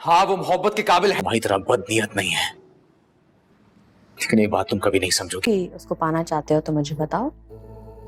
हाँ वो मोहब्बत के काबिल है, हमारी तरह बदनीयत नहीं है, लेकिन ये बात तुम कभी नहीं समझोगे। कि उसको पाना चाहते हो तो मुझे बताओ,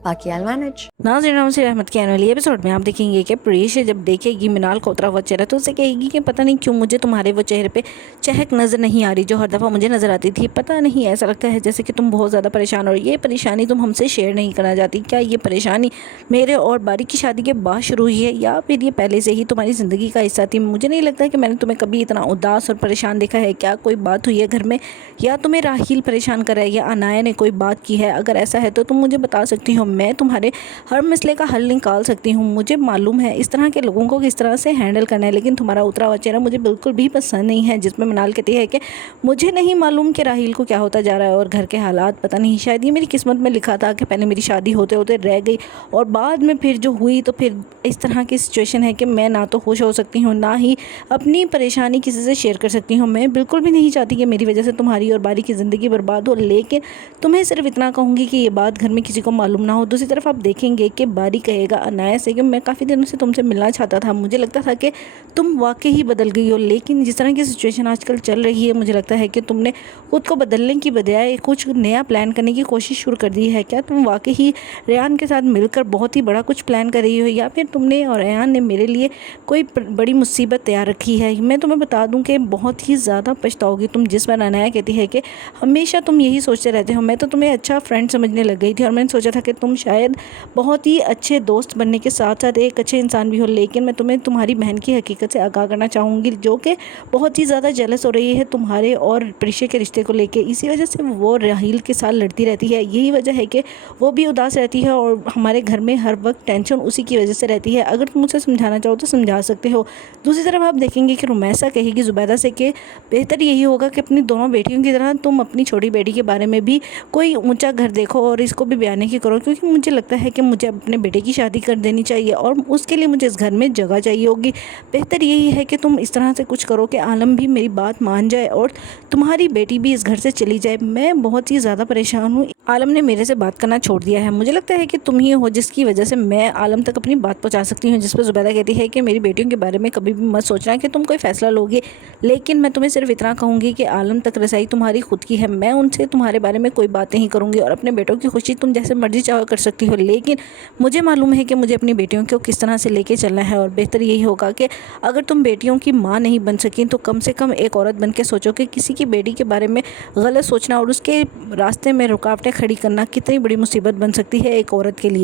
बाकी I'll manage। नाज़रीन अहमद के आने वाली एपिसोड में आप देखेंगे कि प्रीश जब देखेगी मिनाल का उतरा हुआ चेहरा तो उसे कहेगी कि पता नहीं क्यों मुझे तुम्हारे वो चेहरे पे चहक नज़र नहीं आ रही जो हर दफ़ा मुझे नज़र आती थी। पता नहीं, ऐसा लगता है जैसे कि तुम बहुत ज़्यादा परेशान हो। ये परेशानी तुम हमसे शेयर नहीं करना चाहती। क्या ये परेशानी मेरे और बारी की शादी के बाद शुरू हुई है या फिर ये पहले से ही तुम्हारी ज़िंदगी का हिस्सा थी? मुझे नहीं लगता कि मैंने तुम्हें कभी इतना उदास और परेशान देखा है। क्या कोई बात हुई है घर में, या तुम्हें राहील परेशान कर रहा है, या अनाया ने कोई बात की है? अगर ऐसा है तो तुम मुझे बता सकती हो, मैं तुम्हारे हर मसले का हल निकाल सकती हूँ। मुझे मालूम है इस तरह के लोगों को किस तरह से हैंडल करना है, लेकिन तुम्हारा उतरा हुआ चेहरा मुझे बिल्कुल भी पसंद नहीं है, जिसमें मिनाल कहती है कि मुझे नहीं मालूम कि राहील को क्या होता जा रहा है और घर के हालात पता नहीं, शायद ये मेरी किस्मत में लिखा था कि पहले मेरी शादी होते होते रह गई और बाद में फिर जो हुई तो फिर इस तरह की सिचुएशन है कि मैं ना तो खुश हो सकती हूँ ना ही अपनी परेशानी किसी से शेयर कर सकती हूँ। मैं बिल्कुल भी नहीं चाहती कि मेरी वजह से तुम्हारी और बारी की ज़िंदगी बर्बाद हो, लेकिन तुम्हें सिर्फ इतना कहूँगी कि ये बात घर में किसी को मालूम ना हो। दूसरी तरफ आप देखेंगे कि बारी कहेगा अनाया से कि मैं काफ़ी दिनों से तुमसे मिलना चाहता था, मुझे लगता था कि तुम वाकई ही बदल गई हो, लेकिन जिस तरह की सिचुएशन आजकल चल रही है मुझे लगता है कि तुमने खुद को बदलने की बजाय कुछ नया प्लान करने की कोशिश शुरू कर दी है। क्या तुम वाकई ही रेहान के साथ मिलकर बहुत ही बड़ा कुछ प्लान कर रही हो, या फिर तुमने और रेहान ने मेरे लिए कोई बड़ी मुसीबत तैयार रखी है? मैं तुम्हें बता दूं कि बहुत ही ज़्यादा पछताओगी तुम जिस पर अनाया कहती है कि हमेशा तुम यही सोचते रहते हो। मैं तो तुम्हें अच्छा फ्रेंड समझने लग गई थी और मैंने सोचा था कि तुम शायद बहुत ही अच्छे दोस्त बनने के साथ साथ एक अच्छे इंसान भी हो, लेकिन मैं तुम्हें तुम्हारी बहन की हकीकत से आगाह करना चाहूँगी जो कि बहुत ही ज़्यादा जेलस हो रही है तुम्हारे और प्रीशा के रिश्ते को लेके। इसी वजह से वो राहील के साथ लड़ती रहती है, यही वजह है कि वो भी उदास रहती है और हमारे घर में हर वक्त टेंशन उसी की वजह से रहती है। अगर तुम उसे समझाना चाहो तो समझा सकते हो। दूसरी तरफ आप देखेंगे कि रुमैसा कहेगी ज़ुबैदा से कि बेहतर यही होगा कि अपनी दोनों बेटियों की तरह तुम अपनी छोटी बेटी के बारे में भी कोई ऊंचा घर देखो और इसको भी बयाने की करो, क्योंकि मुझे लगता है कि मुझे अपने बेटे की शादी कर देनी चाहिए और उसके लिए मुझे इस घर में जगह चाहिए होगी। बेहतर यही है कि तुम इस तरह से कुछ करो कि आलम भी मेरी बात मान जाए और तुम्हारी बेटी भी इस घर से चली जाए। मैं बहुत ही ज़्यादा परेशान हूँ, आलम ने मेरे से बात करना छोड़ दिया है। मुझे लगता है कि तुम ही हो जिसकी वजह से मैं आलम तक अपनी बात पहुँचा सकती हूँ। जिस पर ज़ुबैदा कहती है कि मेरी बेटियों के बारे में कभी भी मत सोचना कि तुम कोई फ़ैसला लोगे, लेकिन मैं तुम्हें सिर्फ इतना कहूँगी कि आलम तक रसाई तुम्हारी खुद की है। मैं उनसे तुम्हारे बारे में कोई बात नहीं करूँगी और अपने बेटों की खुशी तुम जैसे मर्जी चाहो कर सकती हो, लेकिन मुझे मालूम है कि मुझे अपनी बेटियों को किस तरह से लेके चलना है। और बेहतर यही होगा कि अगर तुम बेटियों की माँ नहीं बन सकी तो कम से कम एक औरत बन के सोचो कि किसी की बेटी के बारे में गलत सोचना और उसके रास्ते में रुकावटें खड़ी करना कितनी बड़ी मुसीबत बन सकती है एक औरत के लिए।